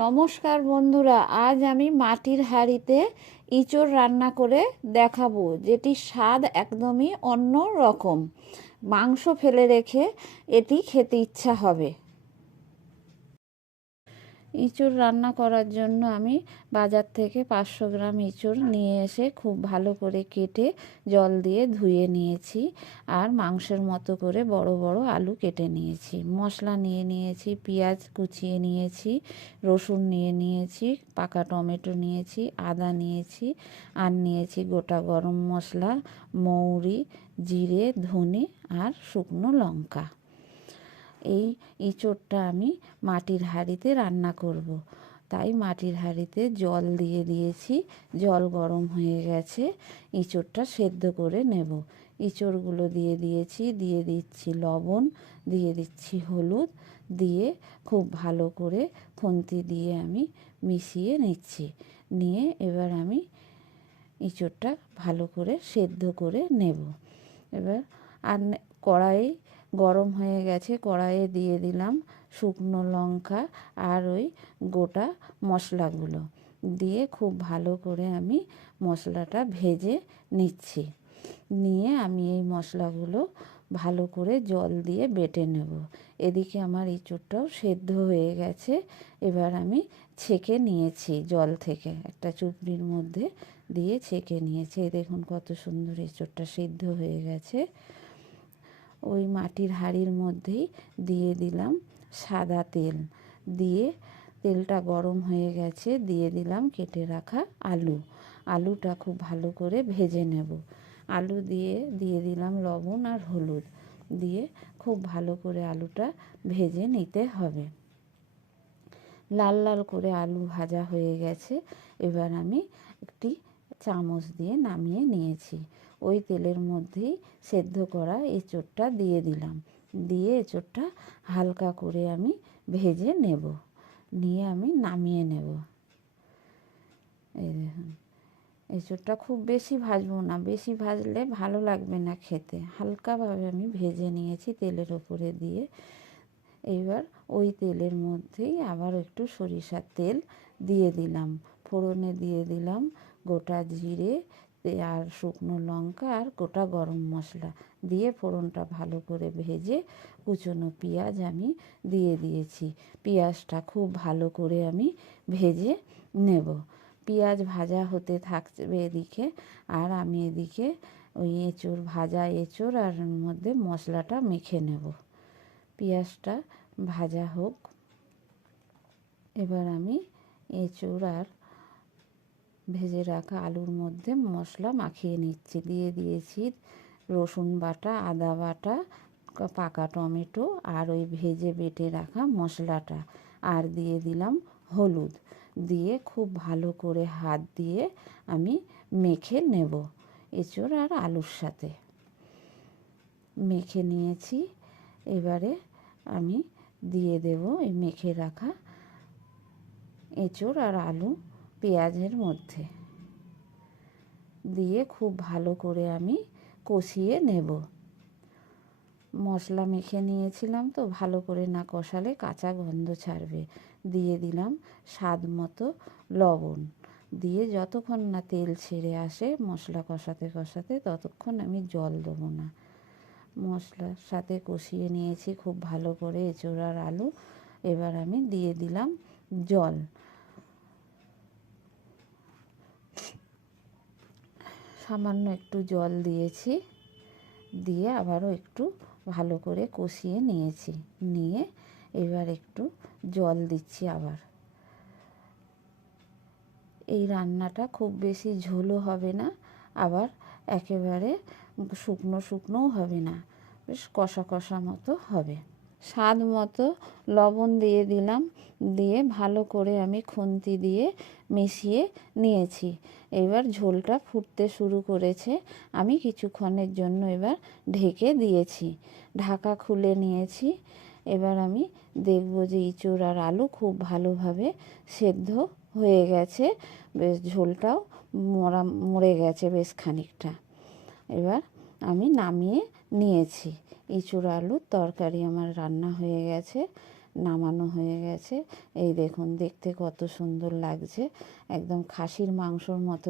নমস্কার বন্ধুরা, আজ আমি মাটির হাঁড়িতে ইঁচড় রান্না করে দেখাবো, যেটি স্বাদ একদমই অন্য রকম মাংস ফেলে রেখে এটি খেতে ইচ্ছা হবে। ইঁচড় রান্না করার জন্য আমি বাজার থেকে পাঁচশো গ্রাম ইঁচড় নিয়ে এসে খুব ভালো করে কেটে জল দিয়ে ধুয়ে নিয়েছি আর মাংসের মতো করে বড় বড় আলু কেটে নিয়েছি। মশলা নিয়ে নিয়েছি, পেঁয়াজ কুচিয়ে নিয়েছি, রসুন নিয়ে নিয়েছি, পাকা টমেটো নিয়েছি, আদা নিয়েছি, আর নিয়েছি গোটা গরম মশলা, মৌরি, জিরে, ধনে আর শুকনো লঙ্কা। এই ইঁচড়টা আমি মাটির হাঁড়িতে রান্না করব। তাই মাটির হাঁড়িতে জল দিয়ে দিয়েছি। জল গরম হয়ে গেছে। ইঁচড়টা সেদ্ধ করে নেব। ইঁচড়গুলো দিয়ে দিয়েছি। দিয়ে দিচ্ছি লবণ, দিয়ে দিচ্ছি হলুদ, দিয়ে খুব ভালো করে খুন্তি দিয়ে আমি মিশিয়ে নিচ্ছি। নিয়ে এবার আমি ইঁচড়টা ভালো করে সেদ্ধ করে নেব। এবার আর কড়াই গরম হয়ে গেছে, কড়াইয়ে দিয়ে দিলাম শুকনো লঙ্কা আর ওই গোটা মশলাগুলো। দিয়ে খুব ভালো করে আমি মশলাটা ভেজে নিচ্ছি। নিয়ে আমি এই মশলাগুলো ভালো করে জল দিয়ে বেটে নেব। এদিকে আমার ইঁচড়টাও সেদ্ধ হয়ে গেছে। এবার আমি ছেঁকে নিয়েছি জল থেকে। একটা চুপড়ির মধ্যে দিয়ে ছেঁকে নিয়েছি। দেখুন কত সুন্দর ইঁচড়টা সিদ্ধ হয়ে গেছে। ওই মাটির হাঁড়ির মধ্যেই দিয়ে দিলাম সাদা তেল। দিয়ে তেলটা গরম হয়ে গেছে, দিয়ে দিলাম কেটে রাখা আলু। আলুটা খুব ভালো করে ভেজে নেব। আলু দিয়ে দিয়ে দিলাম লবণ আর হলুদ। দিয়ে খুব ভালো করে আলুটা ভেজে নিতে হবে। লাল লাল করে আলু ভাজা হয়ে গেছে। এবার আমি একটি চামচ দিয়ে নামিয়ে নিয়েছি। ওই তেলের মধ্যেই সেদ্ধ করা এঁচোড়টা দিয়ে দিলাম। দিয়ে এঁচোড়টা হালকা করে আমি ভেজে নেব। নিয়ে আমি নামিয়ে নেব। এই দেখুন, এঁচোড়টা খুব বেশি ভাজবো না। বেশি ভাজলে ভালো লাগবে না খেতে। হালকাভাবে আমি ভেজে নিয়েছি তেলের ওপরে দিয়ে। এইবার ওই তেলের মধ্যেই আবার একটু সরিষার তেল দিয়ে দিলাম। ফোড়নে দিয়ে দিলাম। গোটা জিরে আর শুকনো লঙ্কা আর গোটা গরম মশলা দিয়ে ফোড়নটা ভালো করে ভেজে কুচনো পেঁয়াজ আমি দিয়ে দিয়েছি। পেঁয়াজটা খুব ভালো করে আমি ভেজে নেব। পেঁয়াজ ভাজা হতে থাকবে এদিকে আর আমি এদিকে ওই এঁচোড়, ভাজা এঁচোড় আর মধ্যে মশলাটা মেখে নেব। পেঁয়াজটা ভাজা হোক। এবার আমি এঁচোড় আর ভেজে রাখা আলুর মধ্যে মশলা মাখিয়ে নিচ্ছি। দিয়ে দিয়েছি রসুন বাটা, আদা বাটা পাকা টমেটো আর ওই ভেজে বেটে রাখা মশলাটা। আর দিয়ে দিলাম হলুদ। দিয়ে খুব ভালো করে হাত দিয়ে আমি মেখে নেব এঁচড় আর আলুর সাথে। মেখে নিয়েছি। এবারে আমি দিয়ে দেব এই মেখে রাখা এঁচড় আর আলু পেঁয়াজের মধ্যে দিয়ে খুব ভালো করে আমি কষিয়ে নেব। মশলা মেখে নিয়েছিলাম তো ভালো করে না কষালে কাঁচা গন্ধ ছাড়বে। দিয়ে দিলাম স্বাদ মতো লবণ। দিয়ে যতক্ষণ না তেল ছেড়ে আসে মশলা কষাতে কষাতে ততক্ষণ আমি জল দেবো না। মশলার সাথে কষিয়ে নিয়েছি খুব ভালো করে এঁচোড়ার আলু। এবার আমি দিয়ে দিলাম জল। সামান্য একটু জল দিয়েছি, দিয়ে আবারও একটু ভালো করে কষিয়ে নিয়েছি। নিয়ে এবার একটু জল দিচ্ছি আবার। এই রান্নাটা খুব বেশি ঝোলও হবে না, আবার একেবারে শুকনো শুকনোও হবে না, বেশ কষা কষা মতো হবে। স্বাদ মতো লবণ দিয়ে দিলাম, দিয়ে ভালো করে আমি খুন্তি দিয়ে মিশিয়ে নিয়েছি। এবার ঝোলটা ফুটতে শুরু করেছে, আমি কিছুক্ষণের জন্য এবার ঢেকে দিয়েছি। ঢাকা খুলে নিয়েছি, এবার আমি দেখব যে ইঁচড় আর আলু খুব ভালোভাবে সেদ্ধ হয়ে গেছে। বেশ, ঝোলটাও মরা, মরে গেছে বেশ খানিকটা। এবার আমি নামিয়ে নিয়েছি। ইঁচড় আলুর তরকারি আমার রান্না হয়ে গেছে, নামানো হয়ে গেছে। এই দেখুন, দেখতে কত সুন্দর লাগছে। একদম খাসির মাংসর মতো